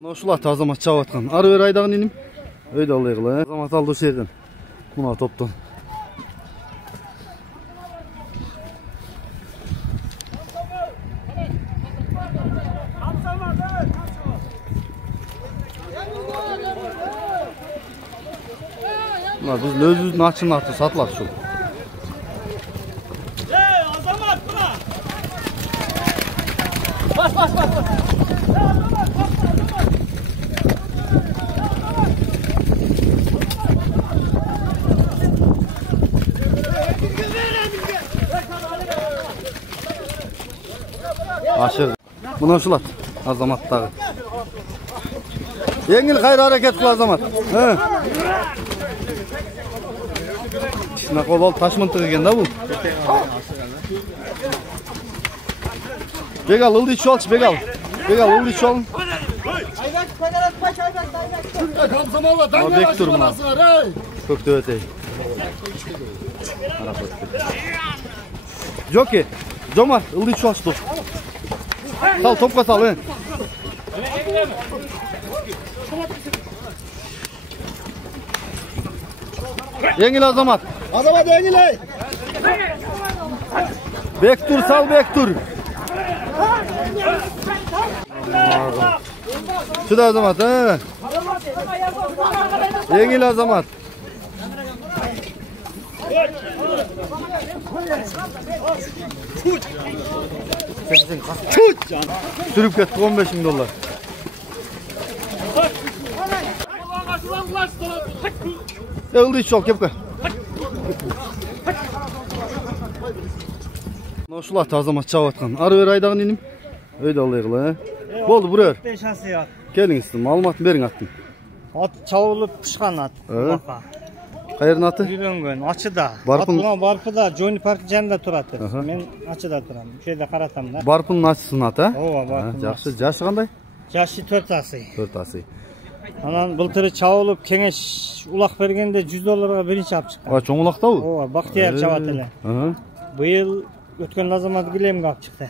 Ушулар азамат чабып аткан. Ары бери айдаган иним. Өйдө алай кыла. Азамат алды ошол жерден. Мына топтон. Мына биздин өзүбүздүн ачын аты сатылат ушул. Азамат мына. Бas. Aşır. Mına uşulat. Azamattagı. Yengil hayır hareket kıl Azamat. He. Şuna kol ol taş mıntık eken da bu. Begal ıldı içi alç begal. Begal ıldı içi alın. Ama bek dur buna. Köktü öteyi. Jockey. Jomar ıldı içi alç dur. Sal topka sal he. Yengil Azamat. Azamat yengil ey. Bek dur sal bek dur. Şurada Azamat he. Yengil Azamat. Sürüp kettik $15.000. Ildı iç ol kepka. Uşular Azamat çabып atkан. Ары beri айдаган inim. Өйдө алай кыла. Болду бурер. Келиңиз, маалыматын бериң аттын. At çavulup pişkan at. Kayer'in atı? Үйрөнгөн, Açıda. Barpın... Barpıda, Johnny Park janında turatır. Men Açıda turam. Şöyle karatam da. Barpının açısın at ha? Ova, Barpın. Жақсы, жашы қандай? Жашы 4 asый. 4 asый. Анан былтыры çavulup кеңеш улак бергенде $100 биринчи алып чыккан. Aa, çoğun ulak da bu? Ova, Baktiyar çabat эле. Быйыл өткөн Азамат Гилемге алып чыкты.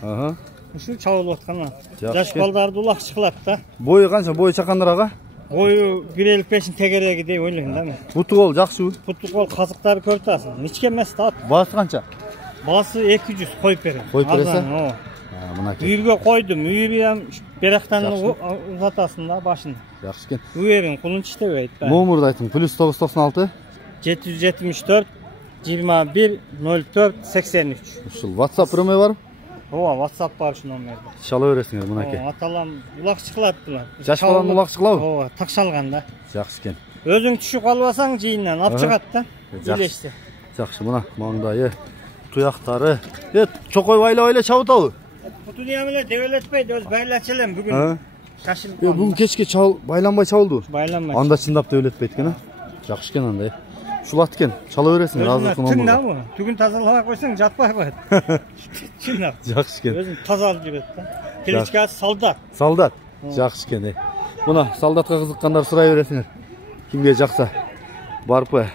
Ушу çavulup аткан at. Жаш балдарды улак чыкылат да. Boyu kança? Boyu çakandыр ağa? Boyu 1.55'in tegereği dey ойлойм да мен. Butu kol, жақсы bu. Butu kol kazıkları körtaсын. Ничке эмес да at. Bası kança? Bası 200 koyup berem. Koyup berese? Үйürge koydum. Үйürü hem berekten uzatasın da başını. Жақсы кен. Үйерин kulunç iştebeyt. Номерді айтың. Плюс 996 774 21 04 83. Ушул WhatsApp рөмөй бар? Ова, WhatsApp бар şu номерде. Çala öresіңер мынаке. Аталам улак чыкылат булар. Жаш баланы улак чыкылабы? Ова, такшалган да. Жақсы кен. Өзүң түшүп калбасаң жыйындан алып чыгат да. Билешти. Жақсы, мына маңдайы, туяктары. Чокой байлап чабытабы? Буту эмеле дебелетпейт, өз байлачылым бүгүн. Шашыл. Бүгүн кечке байланбай чабылды. Байланбай. Анда чындап дебелетпейт экен, а? Жақсы кен андай. Ушул ат кен, чала бересиңер азыркы номерге. Түгүн да, түгүн тазалабай койсоң жатпай коет. Чындап. Жақсы кен. Өзүн таза алып жүрөт да. Кличкасы солдат. Солдат. Жақсы кен. Мына солдатка кызыккандар сурай бересиңер. Кимге жакса. Барпы